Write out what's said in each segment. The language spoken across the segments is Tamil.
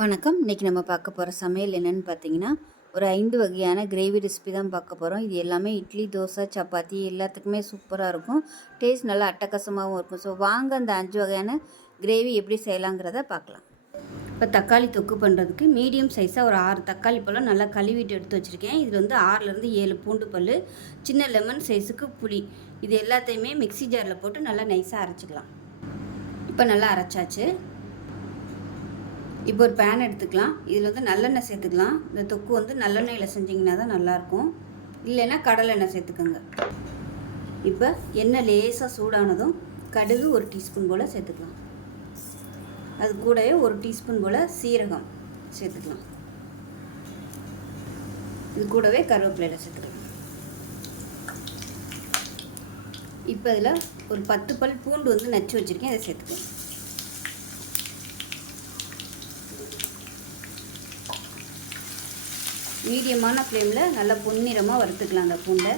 வணக்கம். இன்றைக்கி நம்ம பார்க்க போகிற சமையல் என்னென்னு பார்த்தீங்கன்னா ஒரு ஐந்து வகையான கிரேவி ரெசிபி தான் பார்க்க போகிறோம் இது எல்லாமே இட்லி தோசை சப்பாத்தி எல்லாத்துக்குமே சூப்பராக இருக்கும். டேஸ்ட் நல்லா அட்டகாசமாகவும் இருக்கும். ஸோ வாங்க அந்த அஞ்சு வகையான கிரேவி எப்படி செய்யலாங்கிறத பார்க்கலாம். இப்போ தக்காளி தொக்கு பண்ணுறதுக்கு மீடியம் சைஸாக ஒரு ஆறு தக்காளி பழம் நல்லா கழுவிட்டு எடுத்து வச்சுருக்கேன். இதில் வந்து ஆறுலேருந்து ஏழு பூண்டு பல் சின்ன லெமன் சைஸுக்கு புளி. இது எல்லாத்தையுமே மிக்ஸி ஜாரில் போட்டு நல்லா நைஸாக அரைச்சிக்கலாம். இப்போ நல்லா அரைச்சாச்சு. இப்போ ஒரு பேன் எடுத்துக்கலாம். இதில் வந்து நல்லெண்ணெய் சேர்த்துக்கலாம். இந்த தொக்கு வந்து நல்லெண்ணெயில் செஞ்சிங்கன்னா தான் நல்லாயிருக்கும். இல்லைன்னா கடலெண்ணெய் சேர்த்துக்கோங்க. இப்போ எண்ணெய் லேசாக சூடானதும் கடுகு ஒரு டீஸ்பூன் போல் சேர்த்துக்கலாம். அது கூடவே ஒரு டீஸ்பூன் போல் சீரகம் சேர்த்துக்கலாம். இது கூடவே கருவேப்பிலையில் சேர்த்துக்கலாம். இப்போ இதில் ஒரு பத்து பல் பூண்டு வந்து நச்சு வச்சுருக்கேன். அதை சேர்த்துக்கலாம். மீடியமான ஃப்ளேமில் நல்லா பொன்னிறமாக வறுத்துக்கலாம் அந்த பூண்டை.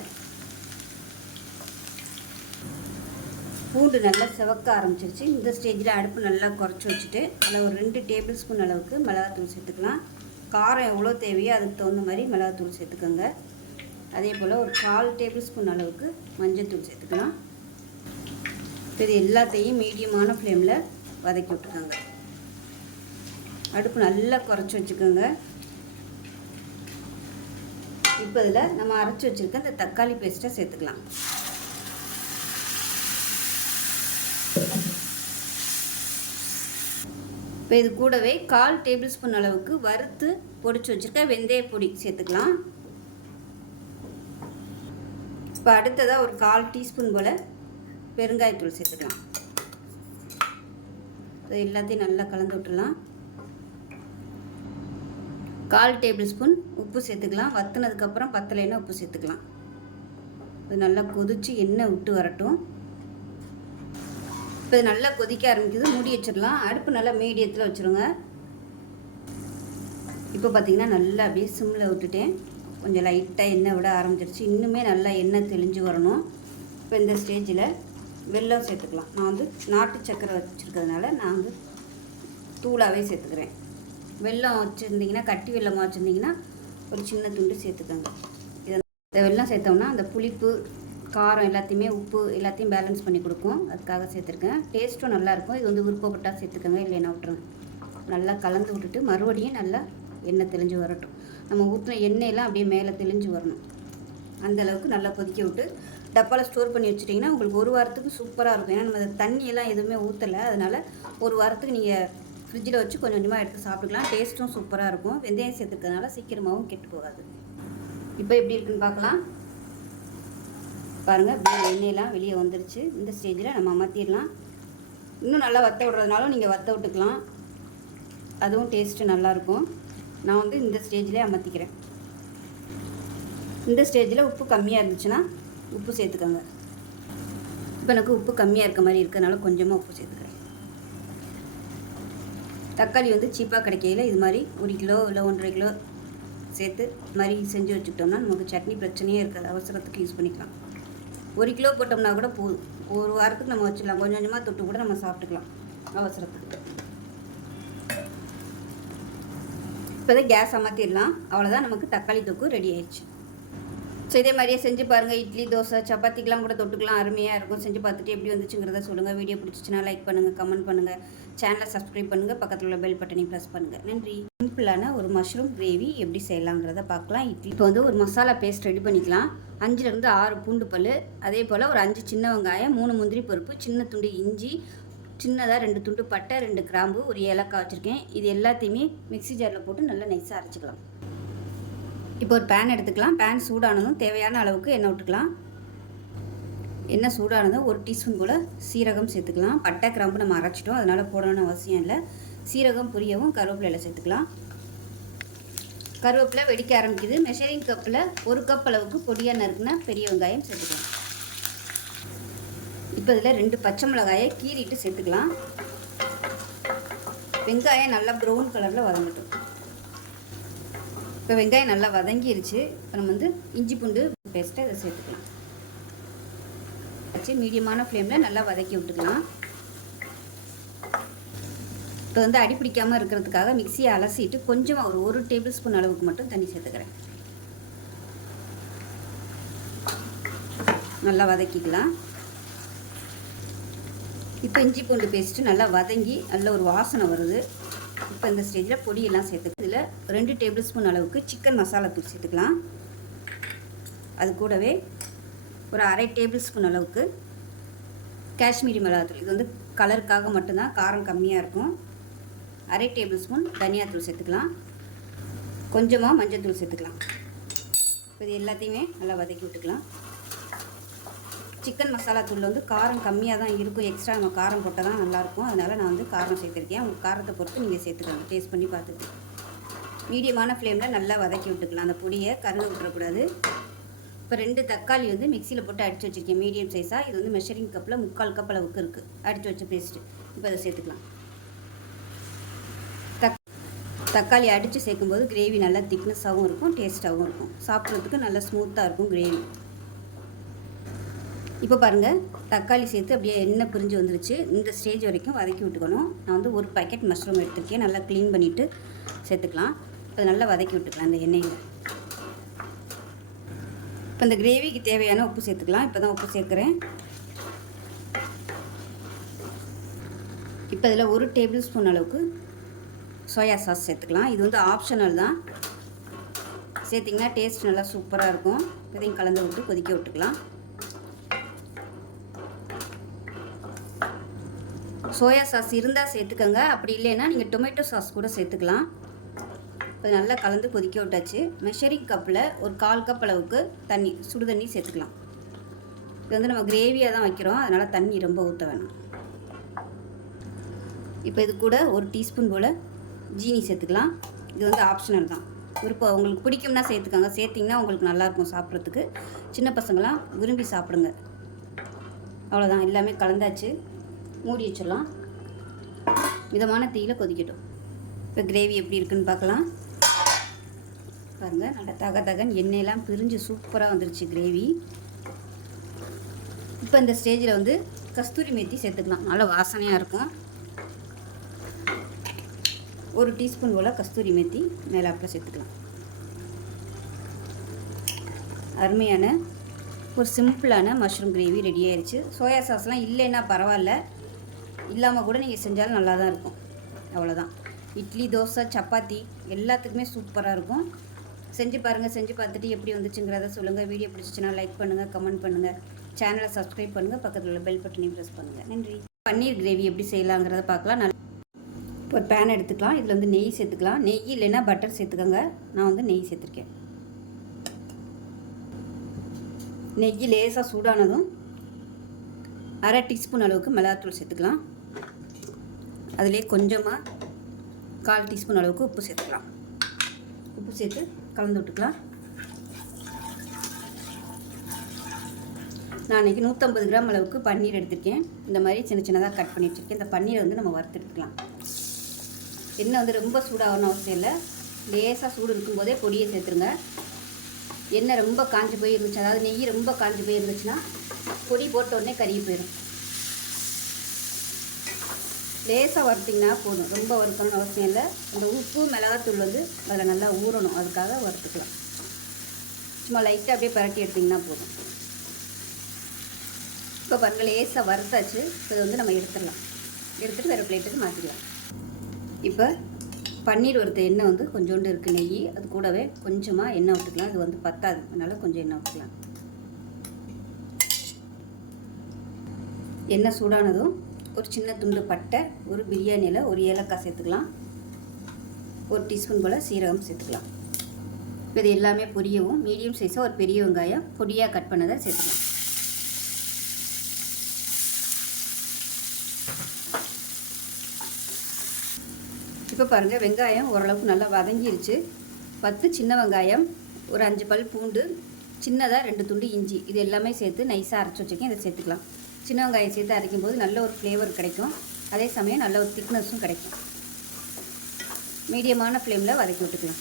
பூண்டு நல்லா செவக்க ஆரம்பிச்சிருச்சு. இந்த ஸ்டேஜில் அடுப்பு நல்லா குறைச்சி வச்சுட்டு அதில் ஒரு ரெண்டு டேபிள் ஸ்பூன் அளவுக்கு மிளகாத்தூள் சேர்த்துக்கலாம். காரம் எவ்வளோ தேவையோ அதுக்கு தகுந்த மாதிரி மிளகாத்தூள் சேர்த்துக்கோங்க. அதே போல் ஒரு கால் டேபிள் ஸ்பூன் அளவுக்கு மஞ்சள்தூள் சேர்த்துக்கலாம். இது எல்லாத்தையும் மீடியமான ஃப்ளேமில் வதக்கி விட்டுக்கோங்க. அடுப்பு நல்லா குறைச்சி வச்சுக்கோங்க. பதில் நம்ம அரைச்சி வச்சுருக்க இந்த தக்காளி பேஸ்ட்டை சேர்த்துக்கலாம். இப்போ இது கூடவே கால் டேபிள் ஸ்பூன் அளவுக்கு வறுத்து பொடிச்சு வச்சுருக்க வெந்தய பொடி சேர்த்துக்கலாம். இப்போ அடுத்ததாக ஒரு கால் டீஸ்பூன் போல் பெருங்காயத்தூள் சேர்த்துக்கலாம். எல்லாத்தையும் நல்லா கலந்து விட்டுலாம் கால் டேபிள் ஸ்பூன் உப்பு சேர்த்துக்கலாம். வத்தினதுக்கப்புறம் பத்தலைன்னா உப்பு சேர்த்துக்கலாம். இது நல்லா கொதித்து எண்ணெய் விட்டு வரட்டும். இப்போ இது நல்லா கொதிக்க ஆரம்பிக்குது. மூடி வச்சிடலாம். அடுப்பு நல்லா மீடியத்தில் வச்சுருங்க. இப்போ பார்த்தீங்கன்னா நல்லா அப்படியே சிம்மில் விட்டுட்டேன். கொஞ்சம் லைட்டாக எண்ணெய் விட ஆரம்பிச்சிருச்சு. இன்னுமே நல்லா எண்ணெய் தெளிஞ்சு வரணும். இப்போ இந்த ஸ்டேஜில் வெல்லம் சேர்த்துக்கலாம். நான் வந்து நாட்டு சக்கரை வச்சுருக்கிறதுனால நான் வந்து தூளாகவே சேர்த்துக்கிறேன். வெல்லம் வச்சுருந்தீங்கன்னா கட்டி வெள்ளமாக வச்சுருந்தீங்கன்னா ஒரு சின்ன துண்டு சேர்த்துக்கோங்க. இதை இந்த வெல்லம் சேர்த்தோம்னா அந்த புளிப்பு காரம் எல்லாத்தையுமே உப்பு எல்லாத்தையும் பேலன்ஸ் பண்ணி கொடுக்கும். அதுக்காக சேர்த்துருக்கேன். டேஸ்ட்டும் நல்லாயிருக்கும் இது வந்து விருப்பப்பட்டால் சேர்த்துக்கோங்க. இல்லைன்னா விட்டுருங்க. நல்லா கலந்து விட்டுட்டு மறுபடியும் நல்லா எண்ணெய் தெளிஞ்சு வரட்டும். நம்ம ஊற்றின எண்ணெயெல்லாம் அப்படியே மேலே தெளிஞ்சு வரணும். அந்தளவுக்கு நல்லா கொதிக்க விட்டு டப்பாவில் ஸ்டோர் பண்ணி வச்சுட்டிங்கன்னா உங்களுக்கு ஒரு வாரத்துக்கு சூப்பராக இருக்கும். ஏன்னா நம்ம தண்ணியெல்லாம் எதுவுமே ஊற்றலை அதனால் ஒரு வாரத்துக்கு நீங்கள் ஃப்ரிட்ஜில் வச்சு கொஞ்சம் கொஞ்சமாக எடுத்து சாப்பிட்டுக்கலாம். டேஸ்ட்டும் சூப்பராக இருக்கும். வெந்தயம் சேர்த்துக்கிறதுனால சீக்கிரமாகவும் கெட்டு போகாது. இப்போ எப்படி இருக்குன்னு பார்க்கலாம். பாருங்கள் அப்படியே எண்ணெயெல்லாம் வெளியே வந்துருச்சு. இந்த ஸ்டேஜில் நம்ம அமர்த்திடலாம். இன்னும் நல்லா வத்த விடுறதுனாலும் நீங்கள் வத்த விட்டுக்கலாம். அதுவும் டேஸ்ட்டு நல்லாயிருக்கும் நான் வந்து இந்த ஸ்டேஜ்லேயே அமர்த்திக்கிறேன். இந்த ஸ்டேஜில் உப்பு கம்மியாக இருந்துச்சுன்னா உப்பு சேர்த்துக்கோங்க. இப்போ எனக்கு உப்பு கம்மியாக இருக்க மாதிரி இருக்கிறதுனால கொஞ்சமாக உப்பு சேர்த்துக்கோங்க தக்காளி வந்து சீப்பாக கிடைக்கையில் இது மாதிரி ஒரு கிலோ இல்லை ஒன்றரை கிலோ சேர்த்து இது மாதிரி செஞ்சு வச்சுக்கிட்டோம்னா நமக்கு சட்னி பிரச்சனையே இருக்காது. அவசரத்துக்கு யூஸ் பண்ணிக்கலாம். ஒரு கிலோ போட்டோம்னா கூட போதும். ஒரு வாரத்துக்கு நம்ம வச்சுக்கலாம் கொஞ்சம் கொஞ்சமாக தொட்டு கூட நம்ம சாப்பிட்டுக்கலாம். அவசரத்துக்கு. இப்போ தான் கேஸ் அமர்த்திடலாம். அவ்வளோதான் நமக்கு தக்காளி தொக்கு ரெடி ஆயிடுச்சு. ஸோ இதே மாதிரியே செஞ்சு பாருங்கள் இட்லி தோசை சப்பாத்திக்கெலாம் கூட தொட்டுக்கலாம். அருமையாக இருக்கும். செஞ்சு பார்த்துட்டு எப்படி வந்துச்சுங்கிறத சொல்லுங்கள் வீடியோ பிடிச்சிச்சின்னா லைக் பண்ணுங்கள் கமெண்ட் பண்ணுங்கள் சேனலை சப்ஸ்கிரைப் பண்ணுங்கள் பக்கத்தில் உள்ள பெல் பட்டனை ப்ரெஸ் பண்ணுங்கள் நன்றி. சிம்பிளான ஒரு மஷ்ரூம் கிரேவி எப்படி செய்யலாங்கிறத பார்க்கலாம். இட்லி இப்போ வந்து ஒரு மசாலா பேஸ்ட் ரெடி பண்ணிக்கலாம். அஞ்சுலேருந்து ஆறு பூண்டு பல் அதே போல் ஒரு அஞ்சு சின்ன வெங்காயம் மூணு முந்திரி பருப்பு சின்ன துண்டு இஞ்சி சின்னதாக ரெண்டு துண்டு பட்டை ரெண்டு கிராம்பு ஒரு ஏலக்காய் வச்சுருக்கேன். இது எல்லாத்தையுமே மிக்சி ஜாரில் போட்டு நல்லா நைஸாக அரைச்சிக்கலாம். இப்போ ஒரு பேன் எடுத்துக்கலாம். பேன் சூடானதும் தேவையான அளவுக்கு எண்ணெய் விட்டுக்கலாம். எண்ணெய் சூடானதும் ஒரு டீஸ்பூன் போல் சீரகம் சேர்த்துக்கலாம். பட்டை கிராம்பு நம்ம அரைச்சிட்டோம். அதனால் போடணும்னு அவசியம் இல்லை. சீரகம் புரியவும் கருவேப்பிலையில் சேர்த்துக்கலாம். கருவேப்பிலை வெடிக்க ஆரம்பிக்குது. மெஷரிங் கப்பில் ஒரு கப் அளவுக்கு பொடியாக நறுக்குனா பெரிய வெங்காயம் சேர்த்துக்கலாம். இப்போ இதில் ரெண்டு பச்சை மிளகாயை கீறிட்டு சேர்த்துக்கலாம். வெங்காயம் நல்லா ப்ரௌன் கலரில் வதங்கட்டும். இப்போ வெங்காயம் நல்லா வதங்கிருச்சு. இப்போ நம்ம வந்து இஞ்சி பூண்டு பேஸ்ட்டை அதை சேர்த்துக்கலாம். வச்சு மீடியமான ஃப்ளேமில் நல்லா வதக்கி விட்டுக்கலாம். இப்போ வந்து அடி பிடிக்காமல் இருக்கிறதுக்காக மிக்சியை அலசிட்டு கொஞ்சமாக ஒரு ஒரு டேபிள் ஸ்பூன் அளவுக்கு மட்டும் தண்ணி சேர்த்துக்கிறேன். நல்லா வதக்கிக்கலாம். இப்போ இஞ்சி பூண்டு பேஸ்ட்டு நல்லா வதங்கி நல்ல ஒரு வாசனை வருது. இப்போ இந்த ஸ்டேஜில் பொடியெல்லாம் சேர்த்துக்கலாம். இதில் ரெண்டு டேபிள் ஸ்பூன் அளவுக்கு சிக்கன் மசாலா தூள் சேர்த்துக்கலாம். அது கூடவே ஒரு அரை டேபிள் ஸ்பூன் அளவுக்கு காஷ்மீரி மிளகாத்தூள் இது வந்து கலருக்காக மட்டும்தான் காரம் கம்மியாக இருக்கும். அரை டேபிள் ஸ்பூன் தனியாத்தூள் சேர்த்துக்கலாம். கொஞ்சமாக மஞ்சள் சேர்த்துக்கலாம். இப்போ இது எல்லாத்தையுமே நல்லா வதக்கி விட்டுக்கலாம். சிக்கன் மசாலா தூள் வந்து காரம் கம்மியாக தான் இருக்கும். எக்ஸ்ட்ரா நம்ம காரம் போட்டால் தான் நல்லாயிருக்கும். அதனால் நான் வந்து காரம் சேர்த்துருக்கேன். உங்கள் காரத்தை பொறுத்து நீங்கள் சேர்த்துக்கோங்க டேஸ்ட் பண்ணி பார்த்துட்டு. மீடியமான ஃப்ளேமில் நல்லா வதக்கி விட்டுக்கலாம். அந்த பொடியை கருங்க விட்டுறக்கூடாது. இப்போ ரெண்டு தக்காளி வந்து மிக்சியில் போட்டு அடித்து வச்சுருக்கேன். மீடியம் சைஸாக இது வந்து மெஷரிங் கப்பில் முக்கால் கப் அளவுக்கு இருக்குது அடித்து வச்ச பேஸ்ட்டு இப்போ அதை சேர்த்துக்கலாம். தக் தக்காளி அடித்து சேர்க்கும்போது கிரேவி நல்லா திக்னஸாகவும் இருக்கும். டேஸ்ட்டாகவும் இருக்கும். சாப்பிட்றதுக்கு நல்லா ஸ்மூத்தாக இருக்கும் கிரேவி இப்போ பாருங்கள் தக்காளி சேர்த்து அப்படியே எண்ணெய் பிரிஞ்சு வந்துருச்சு. இந்த ஸ்டேஜ் வரைக்கும் வதக்கி விட்டுக்கணும். நான் வந்து ஒரு பாக்கெட் மஷ்ரூம் எடுத்துருக்கேன். நல்லா க்ளீன் பண்ணிவிட்டு சேர்த்துக்கலாம். இப்போ நல்லா வதக்கி விட்டுக்கலாம் அந்த எண்ணெயில். இப்போ இந்த கிரேவிக்கு தேவையான உப்பு சேர்த்துக்கலாம். இப்போ தான் உப்பு சேர்க்குறேன். இப்போ இதில் ஒரு டேபிள் ஸ்பூன் அளவுக்கு சோயா சாஸ் சேர்த்துக்கலாம். இது வந்து ஆப்ஷனல் தான். சேர்த்திங்கன்னா டேஸ்ட் நல்லா சூப்பராக இருக்கும். இதையும் கலந்து விட்டு கொதிக்க விட்டுக்கலாம். சோயா சாஸ் இருந்தால் சேர்த்துக்கோங்க. அப்படி இல்லைன்னா நீங்கள் டொமேட்டோ சாஸ் கூட சேர்த்துக்கலாம். இப்போ நல்லா கலந்து கொதிக்க விட்டாச்சு. மெஷரிங் கப்பில் ஒரு கால் கப் அளவுக்கு தண்ணி சுடு தண்ணி சேர்த்துக்கலாம். இது வந்து நம்ம கிரேவியாக தான் வைக்கிறோம். அதனால் தண்ணி ரொம்ப ஊற்ற வேணும். இப்போ இது கூட ஒரு டீஸ்பூன் போல் ஜீனி சேர்த்துக்கலாம். இது வந்து ஆப்ஷனல் தான். விருப்பம் உங்களுக்கு பிடிக்கும்னா சேர்த்துக்கோங்க. சேர்த்திங்கன்னா உங்களுக்கு நல்லாயிருக்கும் சாப்பிட்றதுக்கு. சின்ன பசங்களாம் விரும்பி சாப்பிடுங்க. அவ்வளோதான் எல்லாமே கலந்தாச்சு. மூடி வச்சிடலாம். மிதமான தீயில் கொதிக்கட்டும். இப்போ கிரேவி எப்படி இருக்குன்னு பார்க்கலாம். பாருங்கள் நல்லா தக தகன் எண்ணெயெல்லாம் பிரிஞ்சு சூப்பராக வந்துருச்சு கிரேவி இப்போ இந்த ஸ்டேஜில் வந்து கஸ்தூரி மேத்தி சேர்த்துக்கலாம். நல்லா வாசனையாக இருக்கும். ஒரு டீஸ்பூன் போல் கஸ்தூரி மேத்தி மேலாப்பில் சேர்த்துக்கலாம். அருமையான ஒரு சிம்பிளான மஷ்ரூம் கிரேவி ரெடி ஆயிடுச்சு சோயா சாஸ்லாம் இல்லைன்னா பரவாயில்ல. இல்லாமல் கூட நீங்கள் செஞ்சாலும் நல்லா தான் இருக்கும். அவ்வளோதான் இட்லி தோசை சப்பாத்தி எல்லாத்துக்குமே சூப்பராக இருக்கும். செஞ்சு பாருங்கள் செஞ்சு பார்த்துட்டு எப்படி வந்துச்சுங்கிறத சொல்லுங்கள் வீடியோ பிடிச்சிச்சின்னா லைக் பண்ணுங்கள் கமெண்ட் பண்ணுங்கள் சேனலை சப்ஸ்கிரைப் பண்ணுங்கள் பக்கத்தில் உள்ள பெல் பட்டனையும் ப்ரெஸ் பண்ணுங்கள் நன்றி. பன்னீர் கிரேவி எப்படி செய்யலாங்கிறத பார்க்கலாம். நல்லா இப்போ ஒரு பேன் எடுத்துக்கலாம். இதில் வந்து நெய் சேர்த்துக்கலாம். நெய் இல்லைன்னா பட்டர் சேர்த்துக்கோங்க. நான் வந்து நெய் சேர்த்துருக்கேன். நெய் லேசாக சூடானதும் அரை டீஸ்பூன் அளவுக்கு மிளகாத்தூள் சேர்த்துக்கலாம். அதிலே கொஞ்சமாக கால் டீஸ்பூன் அளவுக்கு உப்பு சேர்த்துக்கலாம். உப்பு சேர்த்து கலந்து விட்டுக்கலாம். நான் இன்றைக்கி நூற்றம்பது கிராம் அளவுக்கு பன்னீர் எடுத்திருக்கேன். இந்த மாதிரி சின்ன சின்னதாக கட் பண்ணி வச்சுருக்கேன். இந்த பன்னீரை வந்து நம்ம வறுத்துட்டுக்கலாம் எண்ணெய் வந்து ரொம்ப சூடாகணும் அவசியம் இல்லை. லேசாக சூடு இருக்கும்போதே பொடியை சேர்த்துருங்க. எண்ணெய் ரொம்ப காஞ்சி போய் இருந்துச்சு அதாவது நெய் ரொம்ப காஞ்சி போய் இருந்துச்சுன்னா பொடி போட்ட உடனே கருகி போயிடும். லேசாக வறுத்திங்கன்னா போதும். ரொம்ப வறுக்கணும்னு அவசியம் இல்லை. அந்த உப்பு மிளகாத்தூள் வந்து அதில் நல்லா ஊறணும். அதுக்காக வறுத்துக்கலாம். சும்மா லைட்டாக அப்படியே பரட்டி எடுத்திங்கன்னா போதும். இப்போ பாருங்கள் லேசாக வறுத்தாச்சு. இப்போ இதை வந்து நம்ம எடுத்துடலாம். எடுத்துகிட்டு வேறு பிளேட்டுக்கு மாற்றிக்கலாம் இப்போ பன்னீர் வறுத்த எண்ணெய் வந்து கொஞ்சோண்டு இருக்குது நெய். அது கூடவே கொஞ்சமாக எண்ணெய் விட்டுக்கலாம். இது வந்து பத்தாது. அதனால் கொஞ்சம் எண்ணெய் விட்டுக்கலாம். எண்ணெய் சூடானதும் ஒரு சின்ன துண்டு பட்டை ஒரு பிரியாணியில் ஒரு ஏலக்காய் சேர்த்துக்கலாம். ஒரு டீஸ்பூன் போல் சீரகம் சேர்த்துக்கலாம். இது எல்லாமே பொரியவும் மீடியம் சைஸாக ஒரு பெரிய வெங்காயம் பொடியாக கட் பண்ணதை சேர்த்துக்கலாம். இப்போ பாருங்கள் வெங்காயம் ஓரளவுக்கு நல்லா வதங்கிருச்சு. பத்து சின்ன வெங்காயம் ஒரு அஞ்சு பல் பூண்டு சின்னதாக ரெண்டு துண்டு இஞ்சி இது எல்லாமே சேர்த்து நைஸாக அரைச்சி வச்சுக்கேன் இதை சேர்த்துக்கலாம். சின்ன வெங்காயம் சேர்த்து அரைக்கும் போது நல்ல ஒரு ஃப்ளேவர் கிடைக்கும். அதே சமயம் நல்ல ஒரு திக்னஸும் கிடைக்கும். மீடியமான ஃப்ளேமில் வதக்கி விட்டுக்கலாம்.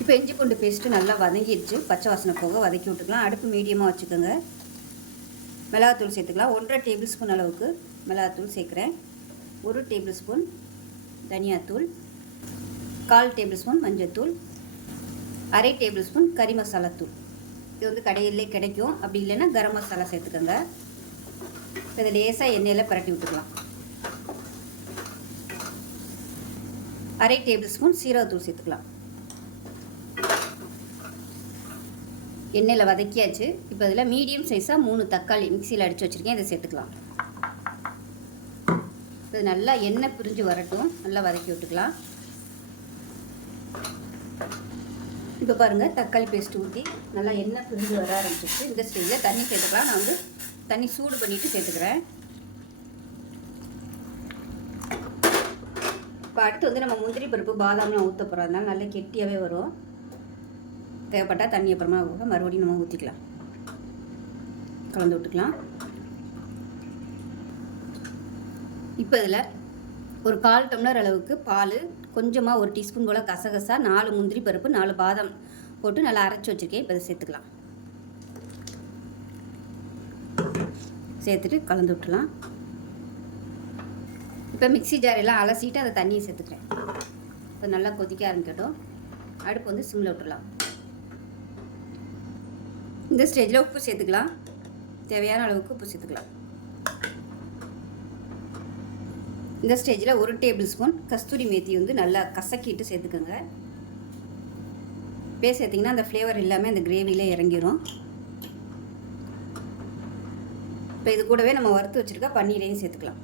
இப்போ இஞ்சி பூண்டு பேஸ்ட்டு நல்லா வதங்கிடுச்சு. பச்சை வாசனை போக வதக்கி விட்டுக்கலாம். அடுப்பு மீடியமாக வச்சுக்கோங்க. மிளகாத்தூள் சேர்த்துக்கலாம். ஒன்றரை டேபிள் ஸ்பூன் அளவுக்கு மிளகாத்தூள் சேர்க்குறேன். ஒரு டேபிள் ஸ்பூன் தனியாத்தூள். கால் டேபிள் ஸ்பூன் மஞ்சள்தூள் அரை டேபிள் ஸ்பூன் கறி மசாலா தூள் இது வந்து கடையிலே கிடைக்கும். அப்படி இல்லைன்னா கரம் மசாலா சேர்த்துக்கோங்க. இதை லேசாக எண்ணெயில் பரட்டி விட்டுக்கலாம். அரை டேபிள் ஸ்பூன் சீரகத்தூள் சேர்த்துக்கலாம். எண்ணெயில் வதக்கியாச்சு. இப்போ இதில் மீடியம் சைஸாக மூணு தக்காளி மிக்சியில் அடித்து வச்சுருக்கேன். இதை சேர்த்துக்கலாம். இது நல்லா எண்ணெய் பிரிஞ்சு வரட்டும். நல்லா வதக்கி விட்டுக்கலாம். இப்போ பாருங்கள் தக்காளி பேஸ்ட் ஊற்றி நல்லா எண்ணெய் பிரிஞ்சு வர ஆரம்பிச்சிச்சு இந்த ஸ்டேஜில் தண்ணி சேர்த்துக்கலாம். நான் வந்து தண்ணி சூடு பண்ணிவிட்டு சேர்த்துக்கிறேன். இப்போ அடுத்து வந்து நம்ம முந்திரி பருப்பு பாதாம்லாம் ஊற்ற போகிறோம் அதனால நல்லா கெட்டியாகவே வரும். தேவைப்பட்டால் தண்ணி அப்புறமா கூட மறுபடியும் நம்ம ஊற்றிக்கலாம் கலந்து விட்டுக்கலாம். இப்போ இதில் ஒரு கால் டம்ளர் அளவுக்கு பால் கொஞ்சமாக ஒரு டீஸ்பூன் போல் கசகசா நாலு முந்திரி பருப்பு நாலு பாதாம் போட்டு நல்லா அரைச்சி வச்சுருக்கேன். இப்போ இதை சேர்த்துக்கலாம். சேர்த்துட்டு கலந்து விட்டுலாம் இப்போ மிக்ஸி ஜார் எல்லாம் அலசிட்டு அதை தண்ணியை சேர்த்துக்கிறேன். இப்போ நல்லா கொதிக்க ஆரம்பிக்கட்டும். அடுப்பு வந்து சிம்மில் விட்டுடலாம். இந்த ஸ்டேஜில் உப்பு சேர்த்துக்கலாம். தேவையான அளவுக்கு உப்பு சேர்த்துக்கலாம். இந்த ஸ்டேஜில் ஒரு டேபிள் ஸ்பூன் கஸ்தூரி மேத்தி வந்து நல்லா கசக்கிட்டு சேர்த்துக்கோங்க. பே சேர்த்திங்கன்னா அந்த ஃப்ளேவர் எல்லாமே அந்த கிரேவியில் இறங்கிரும். இப்போ இது கூடவே நம்ம வறுத்து வச்சுருக்க பன்னீரையும் சேர்த்துக்கலாம்.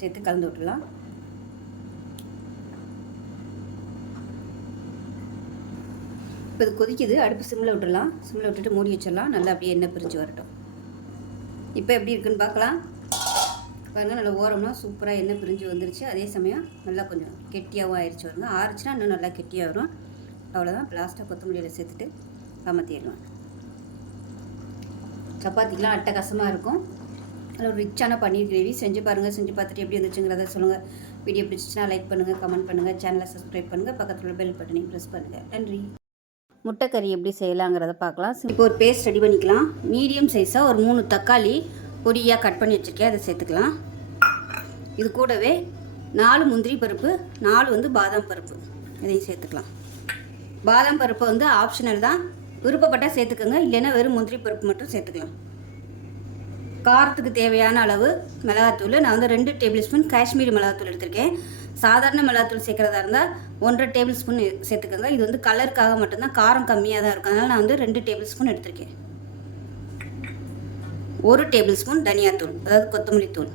சேர்த்து கலந்து விட்டுலாம் இப்போ இது கொதிக்குது அடுப்பு சிம்மில் விட்டுடலாம். சிம்மில் விட்டுட்டு மூடி வச்சிடலாம். நல்லா அப்படியே எண்ணெய் பிரிஞ்சு வரட்டும். இப்போ எப்படி இருக்குன்னு பார்க்கலாம். பாருங்கள் நல்லா ஓரம்னா சூப்பராக எண்ணெய் பிரிஞ்சு வந்துருச்சு. அதே சமயம் நல்லா கொஞ்சம் கெட்டியாகவும் ஆயிடுச்சு வருங்க ஆறுச்சுன்னா இன்னும் நல்லா கெட்டியாக வரும். அவ்வளோதான் லாஸ்ட்டாக கொத்தமல்லியில் சேர்த்துட்டு கமத்திடலாம். சப்பாத்திக்கெலாம் அட்டகாசமாக இருக்கும். அதில் ஒரு ரிச்சான பன்னீர் கிரேவி. செஞ்சு பாருங்கள் செஞ்சு பார்த்துட்டு எப்படி வந்துச்சுங்கிறத சொல்லுங்கள் வீடியோ பிடிச்சிச்சுன்னா லைக் பண்ணுங்கள் கமெண்ட் பண்ணுங்கள் சேனலை சப்ஸ்கிரைப் பண்ணுங்கள் பக்கத்தில் உள்ள பெல் பட்டனையும் ப்ரெஸ் பண்ணுங்கள் நன்றி. முட்டைக்கறி எப்படி செய்யலாங்கிறத பார்க்கலாம். இப்போ ஒரு பேஸ்ட் ரெடி பண்ணிக்கலாம். மீடியம் சைஸாக ஒரு மூணு தக்காளி பொடியாக கட் பண்ணி வச்சுருக்கேன். அதை சேர்த்துக்கலாம். இது கூடவே நாலு முந்திரி பருப்பு நாலு வந்து பாதாம் பருப்பு. இதையும் சேர்த்துக்கலாம். பாதாம் பருப்பு வந்து ஆப்ஷனல் தான். விருப்பப்பட்டால் சேர்த்துக்கோங்க. இல்லைன்னா வெறும் முந்திரி பருப்பு மட்டும் சேர்த்துக்கலாம். காரத்துக்கு தேவையான அளவு மிளகாத்தூள். நான் வந்து ரெண்டு டேபிள் ஸ்பூன் காஷ்மீரி மிளகாத்தூள் எடுத்திருக்கேன். சாதாரண மிளகாத்தூள் சேர்க்குறதா இருந்தால் ஒன்றரை டேபிள் ஸ்பூன் சேர்த்துக்கோங்க. இது வந்து கலருக்காக மட்டும்தான். காரம் கம்மியாக தான் இருக்கும். அதனால் நான் வந்து ரெண்டு டேபிள் ஸ்பூன் எடுத்திருக்கேன். ஒரு டேபிள் ஸ்பூன் தனியாத்தூள் அதாவது கொத்தமல்லி தூள்.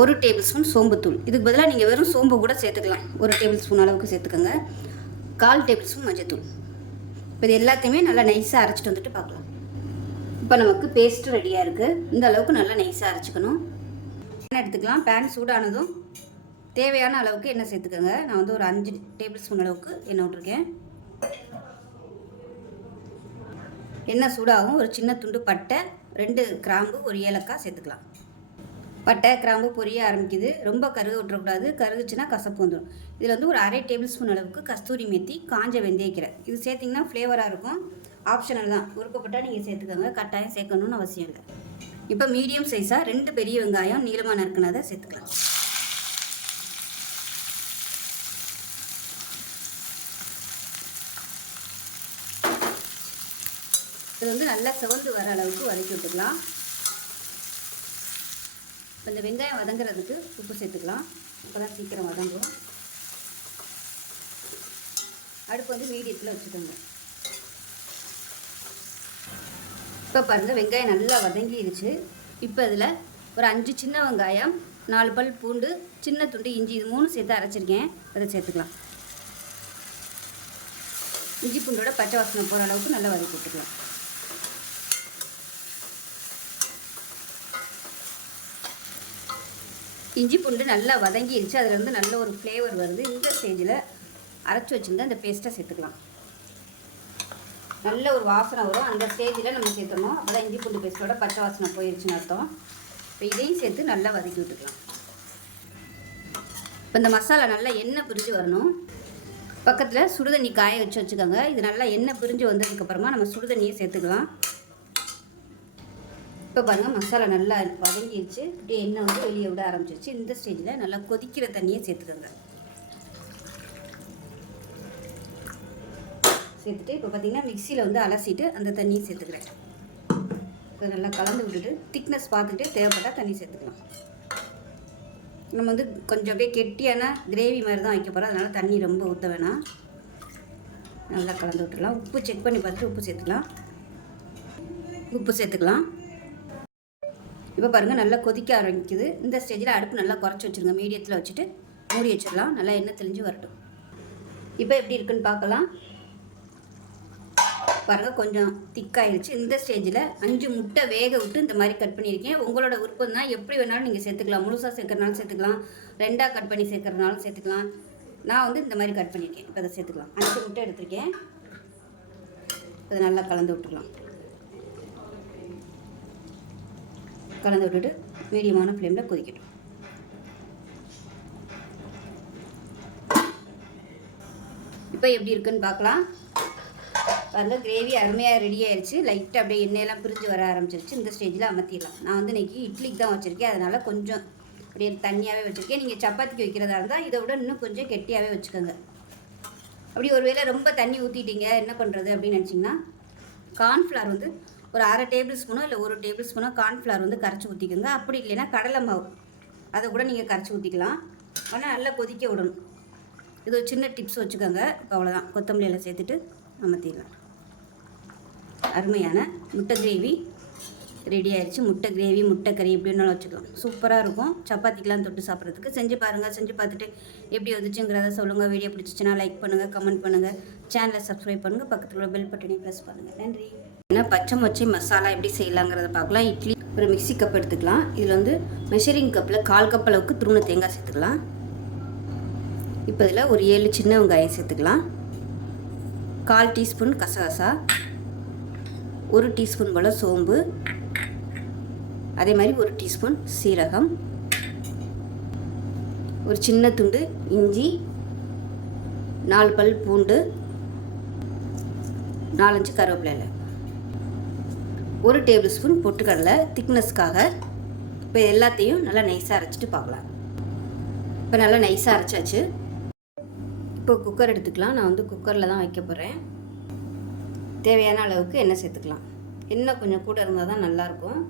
ஒரு டேபிள் ஸ்பூன் சோம்புத்தூள். இதுக்கு பதிலாக நீங்கள் வெறும் சோம்பு கூட சேர்த்துக்கலாம். ஒரு டேபிள் ஸ்பூன் அளவுக்கு சேர்த்துக்கோங்க. கால் டேபிள் ஸ்பூன் மஞ்சத்தூள். இப்போ இது எல்லாத்தையுமே நல்லா நைஸாக அரைச்சிட்டு வந்துட்டு பார்க்கலாம். இப்போ நமக்கு பேஸ்ட்டு ரெடியாக இருக்குது இந்த அளவுக்கு நல்லா நைஸாக அரைச்சிக்கணும். எண்ணெய் எடுத்துக்கலாம். பேன் சூடானதும் தேவையான அளவுக்கு எண்ணெய் சேர்த்துக்கோங்க. நான் வந்து ஒரு அஞ்சு டேபிள் ஸ்பூன் அளவுக்கு எண்ணெய் விட்ருக்கேன் எண்ணெய் சூடாகும் ஒரு சின்ன துண்டு பட்டை ரெண்டு கிராம்பு ஒரு ஏலக்காய் சேர்த்துக்கலாம். பட்டை கிராம்பு பொரிய ஆரம்பிக்குது. ரொம்ப கருக விட்டுறக்கூடாது. கருகுச்சுன்னா கசப்பு வந்துடும் இதில் வந்து ஒரு அரை டேபிள் ஸ்பூன் அளவுக்கு கஸ்தூரி மெத்தி காஞ்ச வெந்தயக்கீரை இது சேர்த்திங்கன்னா ஃப்ளேவராக இருக்கும். ஆப்ஷனல் தான். உருக்கப்பட்டால் நீங்கள் சேர்த்துக்கோங்க. கட்டாயம் சேர்க்கணும்னு அவசியம் இல்லை. இப்போ மீடியம் சைஸாக ரெண்டு பெரிய வெங்காயம் நீளமாக நறுக்குனதை சேர்த்துக்கலாம். இது வந்து நல்லா சிவந்து வர அளவுக்கு வதக்கி விட்டுக்கலாம். இப்போ இந்த வெங்காயம் வதங்குறதுக்கு உப்பு சேர்த்துக்கலாம். இப்போ தான் சீக்கிரம் வதங்கும். அடுப்பு வந்து மீடியத்தில் வச்சுக்கோங்க. இப்போ பாருங்கள் வெங்காயம் நல்லா வதங்கிடுச்சு இப்போ இதில் ஒரு அஞ்சு சின்ன வெங்காயம் நாலு பல் பூண்டு சின்ன துண்டு இஞ்சி இது மூணு சேர்த்து அரைச்சிருக்கேன். அதை சேர்த்துக்கலாம். இஞ்சி பூண்டோட பச்சை வாசனை போகிற அளவுக்கு நல்லா வதக்கி விட்டுக்கலாம். இஞ்சி பூண்டு நல்லா வதங்கிடுச்சு அதில் நல்ல ஒரு ஃப்ளேவர் வருது. இந்த ஸ்டேஜில் அரைச்சி வச்சுருந்தா அந்த பேஸ்ட்டை சேர்த்துக்கலாம். நல்ல ஒரு வாசனை வரும். அந்த ஸ்டேஜில் நம்ம சேர்த்துணும் அப்போ தான் இஞ்சி பூண்டு பேஸ்ட்டோட பச்சை வாசனை போயிடுச்சுன்னு அர்த்தம். இப்போ இதையும் சேர்த்து நல்லா வதக்கி விட்டுக்கலாம். இப்போ இந்த மசாலா நல்லா எண்ணெய் பிரிஞ்சு வரணும். பக்கத்தில் சுடுதண்ணி காய வச்சு வச்சுக்கோங்க. இது நல்லா எண்ணெய் பிரிஞ்சு வந்ததுக்கப்புறமா நம்ம சுடுதண்ணியை சேர்த்துக்கலாம். இப்போ பாருங்கள் மசாலா நல்லா வதங்கிடுச்சு அப்படியே எண்ணெய் வந்து வெளியே விட ஆரம்பிச்சிருச்சு. இந்த ஸ்டேஜில் நல்லா கொதிக்கிற தண்ணியை சேர்த்துக்கோங்க. சேர்த்துட்டு இப்போ பார்த்தீங்கன்னா மிக்சியில் வந்து அலசிட்டு அந்த தண்ணியை சேர்த்துக்கிறேன். இப்போ நல்லா கலந்து விட்டுட்டு திக்னஸ் பார்த்துட்டு தேவைப்பட்டால் தண்ணி சேர்த்துக்கலாம். நம்ம வந்து கொஞ்சம் அப்படியே கெட்டியான கிரேவி மாதிரி தான் வைக்க போகிறோம் அதனால் தண்ணி ரொம்ப ஊற்ற வேணாம். நல்லா கலந்து விட்டுடலாம். உப்பு செக் பண்ணி பார்த்துட்டு உப்பு சேர்த்துக்கலாம். உப்பு சேர்த்துக்கலாம். இப்போ பாருங்கள் நல்லா கொதிக்க ஆரம்பிக்குது. இந்த ஸ்டேஜில் அடுப்பு நல்லா குறைச்சி வச்சுருங்க. மீடியத்தில் வச்சுட்டு மூடி வச்சிடலாம். நல்லா எண்ணெய் தெளிஞ்சு வரட்டும். இப்போ எப்படி இருக்குன்னு பார்க்கலாம். பாருங்கள் கொஞ்சம் திக்காயிடுச்சு இந்த ஸ்டேஜில் அஞ்சு முட்டை வேக விட்டு இந்த மாதிரி கட் பண்ணியிருக்கேன். உங்களோட விருப்பம் தான். எப்படி வேணாலும் நீங்கள் சேர்த்துக்கலாம். முழுசாக சேர்க்குறனாலும் சேர்த்துக்கலாம். ரெண்டாக கட் பண்ணி சேர்க்குறதுனாலும் சேர்த்துக்கலாம். நான் வந்து இந்த மாதிரி கட் பண்ணியிருக்கேன். இப்போ அதை சேர்த்துக்கலாம். அஞ்சு முட்டை எடுத்திருக்கேன். இதை நல்லா கலந்து விட்டுக்கலாம். கலந்து விட்டுட்டு மீடியமான ஃப்ளேமில் கொதிக்கட்டும். இப்போ எப்படி இருக்குன்னு பார்க்கலாம். பாருங்கள் கிரேவி அருமையாக ரெடி ஆயிடுச்சு லைட்டாக அப்படியே எண்ணெயெல்லாம் பிரிஞ்சு வர ஆரம்பிச்சிருச்சு. இந்த ஸ்டேஜில் அமர்த்திடலாம். நான் வந்து இன்றைக்கி இட்லிக்கு தான் வச்சுருக்கேன். அதனால் கொஞ்சம் அப்படியே தண்ணியாகவே வச்சுருக்கேன். நீங்கள் சப்பாத்திக்கு வைக்கிறதா இருந்தால் இதை விட இன்னும் கொஞ்சம் கெட்டியாகவே வச்சுக்கோங்க. அப்படி ஒருவேளை ரொம்ப தண்ணி ஊற்றிட்டீங்க என்ன பண்ணுறது அப்படின்னு நினச்சிங்கன்னா கார்ன்ஃப்ளவர் வந்து ஒரு அரை டேபிள் ஸ்பூனோ இல்லை ஒரு டேபிள் ஸ்பூனோ கார்ன்ஃப்ளவர் வந்து கரைச்சி ஊற்றிக்கோங்க அப்படி இல்லைன்னா கடலை மாவு. அதை கூட நீங்கள் கரைச்சி ஊற்றிக்கலாம் ஆனால் நல்லா கொதிக்க விடணும். இது ஒரு சின்ன டிப்ஸ் வச்சுக்கோங்க. இப்போ அவ்வளோதான் கொத்தமல்லியில் சேர்த்துட்டு அமர்த்திடலாம் அருமையான முட்டை கிரேவி ரெடி ஆயிடுச்சு முட்டை கிரேவி முட்டை கறி எப்படின்னாலும் வச்சுக்கலாம். சூப்பராக இருக்கும். சப்பாத்திக்கெலாம் தொட்டு சாப்பிட்றதுக்கு. செஞ்சு பாருங்கள் செஞ்சு பார்த்துட்டு எப்படி வந்துச்சுங்கிறத சொல்லுங்கள் வீடியோ பிடிச்சிச்சின்னா லைக் பண்ணுங்கள் கமெண்ட் பண்ணுங்கள் சேனலை சப்ஸ்கிரைப் பண்ணுங்கள் பக்கத்தில் உள்ள பெல் பட்டனையும் ப்ரெஸ் பண்ணுங்கள் நன்றி. ஏன்னா பச்சை மொச்சை மசாலா எப்படி செய்யலாங்கிறத பார்க்கலாம். இட்லி ஒரு மிக்ஸி கப் எடுத்துக்கலாம். இதில் வந்து மெஷரிங் கப்பில் கால் கப் அளவுக்கு துருண தேங்காய் சேர்த்துக்கலாம். இப்போ இதில் ஒரு ஏழு சின்ன வெங்காயம் சேர்த்துக்கலாம். கால் டீஸ்பூன் கசகசா ஒரு டீஸ்பூன் போல் சோம்பு அதே மாதிரி ஒரு டீஸ்பூன் சீரகம் ஒரு சின்ன துண்டு இஞ்சி நாலு பல் பூண்டு நாலஞ்சு கருவேப்பிலை ஒரு டேபிள் ஸ்பூன் பொட்டுக்கடலை திக்னஸ்க்காக இப்போ எல்லாத்தையும் நல்லா நைஸாக அரைச்சிட்டு பார்க்கலாம். இப்போ நல்லா நைஸாக அரைச்சாச்சு. இப்போ குக்கர் எடுத்துக்கலாம். நான் வந்து குக்கரில் தான் வைக்க போகிறேன். தேவையான அளவுக்கு எண்ணெய் சேர்த்துக்கலாம். எண்ணெய் கொஞ்சம் கூட இருந்தால் தான் நல்லாயிருக்கும்.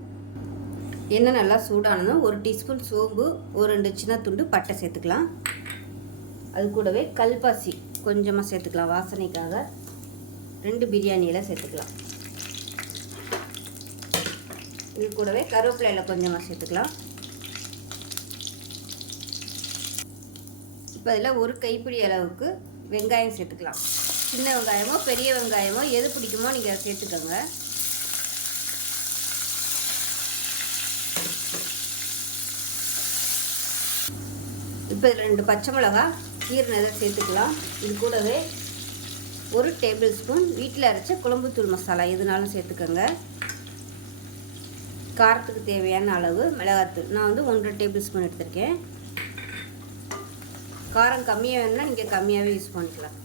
எண்ணெய் நல்லா சூடானதும் ஒரு டீஸ்பூன் சோம்பு ஒரு ரெண்டு சின்ன துண்டு பட்டை சேர்த்துக்கலாம். அது கூடவே கல்பாசி கொஞ்சமாக சேர்த்துக்கலாம். வாசனைக்காக ரெண்டு பிரியாணியில் சேர்த்துக்கலாம். இது கூடவே கருவேப்பிலையில் கொஞ்சமாக சேர்த்துக்கலாம். இப்போ இதில் ஒரு கைப்பிடி அளவுக்கு வெங்காயம் சேர்த்துக்கலாம். சின்ன வெங்காயமோ பெரிய வெங்காயமோ எது பிடிக்குமோ நீங்கள் அதை சேர்த்துக்கோங்க. இப்போ இதில் ரெண்டு பச்சை மிளகா கீரினதை சேர்த்துக்கலாம். இது கூடவே ஒரு டேபிள் ஸ்பூன் வீட்டில் அரைச்ச குழம்புத்தூள் மசாலா எதுனாலும் சேர்த்துக்கோங்க. காரத்துக்கு தேவையான அளவு மிளகாத்தூள். நான் வந்து ஒன்றரை டேபிள் ஸ்பூன் எடுத்திருக்கேன். காரம் கம்மியாக வேணும்னா நீங்கள் கம்மியாகவே யூஸ் பண்ணிக்கலாம்.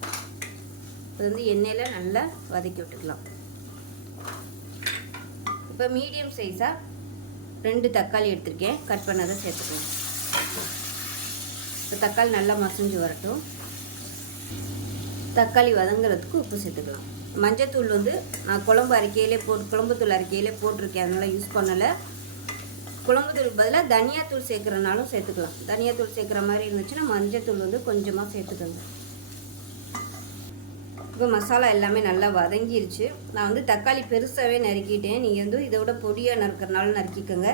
அது வந்து எண்ணெயில் நல்லா வதக்கி விட்டுக்கலாம். இப்போ மீடியம் சைஸாக ரெண்டு தக்காளி எடுத்திருக்கேன். கட் பண்ணதை சேர்த்துக்கலாம் இப்போ தக்காளி நல்லா மசிஞ்சு வரட்டும். தக்காளி வதங்குறதுக்கு உப்பு சேர்த்துக்கலாம். மஞ்சத்தூள் வந்து நான் குழம்பு அரைக்கையிலே போட்டு குழம்புத்தூள் அரைக்கையிலே போட்டிருக்கேன். அதனால் யூஸ் பண்ணலை. குழம்புத்தூள் பதிலாக தனியாத்தூள் சேர்க்குறனாலும் சேர்த்துக்கலாம். தனியாத்தூள் சேர்க்குற மாதிரி இருந்துச்சுன்னா மஞ்சத்தூள் வந்து கொஞ்சமாக சேர்த்துக்கோங்க. இப்போ மசாலா எல்லாமே நல்லா வதங்கிருச்சு. நான் வந்து தக்காளி பெருசாகவே நறுக்கிட்டேன். நீங்கள் வந்து இதை விட பொடியாக நறுக்கிறனாலும் நறுக்கிக்கோங்க.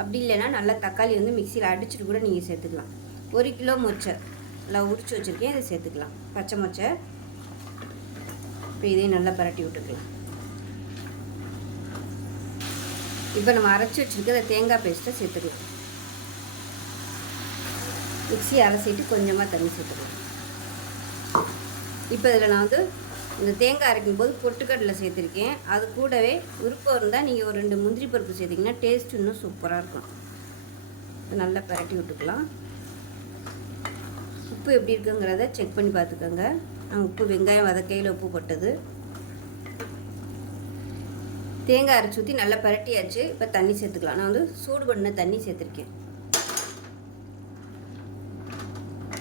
அப்படி இல்லைன்னா நல்லா தக்காளி வந்து மிக்சியில் அடிச்சுட்டு கூட நீங்கள் சேர்த்துக்கலாம். ஒரு கிலோ மொச்சை. நல்லா உரிச்சு வச்சுருக்கேன். இதை சேர்த்துக்கலாம். பச்சை மொச்சை. இப்போ இதையும் நல்லா பரட்டி விட்டுக்கலாம். இப்போ நம்ம அரைச்சி வச்சுருக்கிற தேங்காய் பேஸ்ட்டை சேர்த்துக்கலாம். மிக்சி அரைச்சிட்டு கொஞ்சமாக தண்ணி சேர்த்துக்கலாம். இப்போ இதில் நான் வந்து இந்த தேங்காய் அரைக்கும்போது பொட்டுக்கடலை சேர்த்துருக்கேன். அது கூடவே விருப்பம் இருந்தால் நீங்கள் ஒரு ரெண்டு முந்திரி பருப்பு சேர்த்திங்கன்னா டேஸ்ட் இன்னும் சூப்பராக இருக்கும். நல்லா பரட்டி விட்டுக்கலாம். உப்பு எப்படி இருக்குங்கிறத செக் பண்ணி பார்த்துக்கோங்க. உப்பு வெங்காயம் வதக்கையில் உப்பு போட்டது. தேங்காய் அரைச்சி ஊற்றி நல்லா பரட்டியாச்சு. இப்போ தண்ணி சேர்த்துக்கலாம். நான் வந்து சூடு பண்ண தண்ணி சேர்த்துருக்கேன்.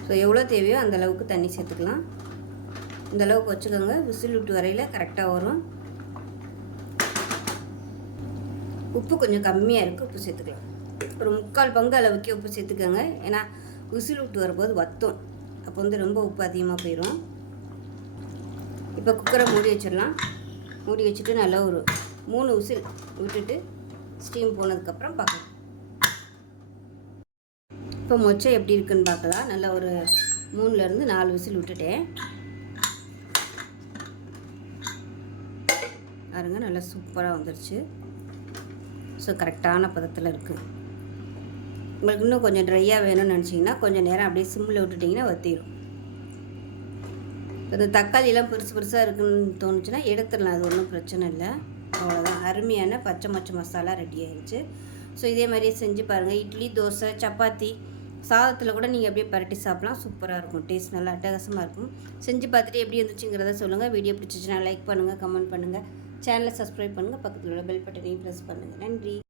ஸோ எவ்வளோ தேவையோ அந்த அளவுக்கு தண்ணி சேர்த்துக்கலாம். இந்த அளவுக்கு வச்சுக்கோங்க. விசில் விட்டு வரையில் கரெக்டாக வரும். உப்பு கொஞ்சம் கம்மியாக இருக்குது உப்பு சேர்த்துக்கலாம். ஒரு முக்கால் பங்கு அளவுக்கு உப்பு சேர்த்துக்கோங்க. ஏன்னா விசில் விட்டு வரும்போது வத்தும். அப்போ வந்து ரொம்ப உப்பு அதிகமாக போயிடும் இப்போ குக்கரை மூடி வச்சிடலாம். மூடி வச்சுட்டு நல்லா ஒரு மூணு விசில் விட்டுட்டு ஸ்டீம் போனதுக்கப்புறம் பார்க்கலாம். இப்போ மொச்சை எப்படி இருக்குன்னு பார்க்கலாம். நல்லா ஒரு மூணுலேருந்து நாலு விசில் விட்டுட்டேன். பாருங்க நல்லா சூப்பராக வந்துருச்சு. ஸோ கரெக்டான பதத்தில் இருக்குது உங்களுக்கு இன்னும் கொஞ்சம் ட்ரையாக வேணும்னு நினச்சிங்கன்னா கொஞ்சம் நேரம் அப்படியே சிம்மில் விட்டுட்டிங்கன்னா வத்திடும் இந்த தக்காளியெல்லாம் பெருசு பெருசாக இருக்குன்னு தோணுச்சுன்னா எடுத்துடலாம் அது ஒன்றும் பிரச்சனை இல்லை. அவ்வளோதான் அருமையான பச்சை மொச்சை மசாலா ரெடி ஆயிடுச்சு ஸோ இதே மாதிரியே செஞ்சு பாருங்கள் இட்லி தோசை சப்பாத்தி சாதத்தில் கூட நீங்கள் அப்படியே பரட்டி சாப்பிட்லாம். சூப்பராக இருக்கும். டேஸ்ட் நல்லா அட்டகாசமாக இருக்கும். செஞ்சு பார்த்துட்டு எப்படி இருந்துச்சுங்கிறத சொல்லுங்கள் வீடியோ பிடிச்சிச்சுன்னா லைக் பண்ணுங்கள் கமெண்ட் பண்ணுங்கள் சேனலை சப்ஸ்கிரைப் பண்ணுங்கள் பக்கத்தில் உள்ள பெல் பட்டனையும் ப்ரெஸ் பண்ணுங்கள் நன்றி.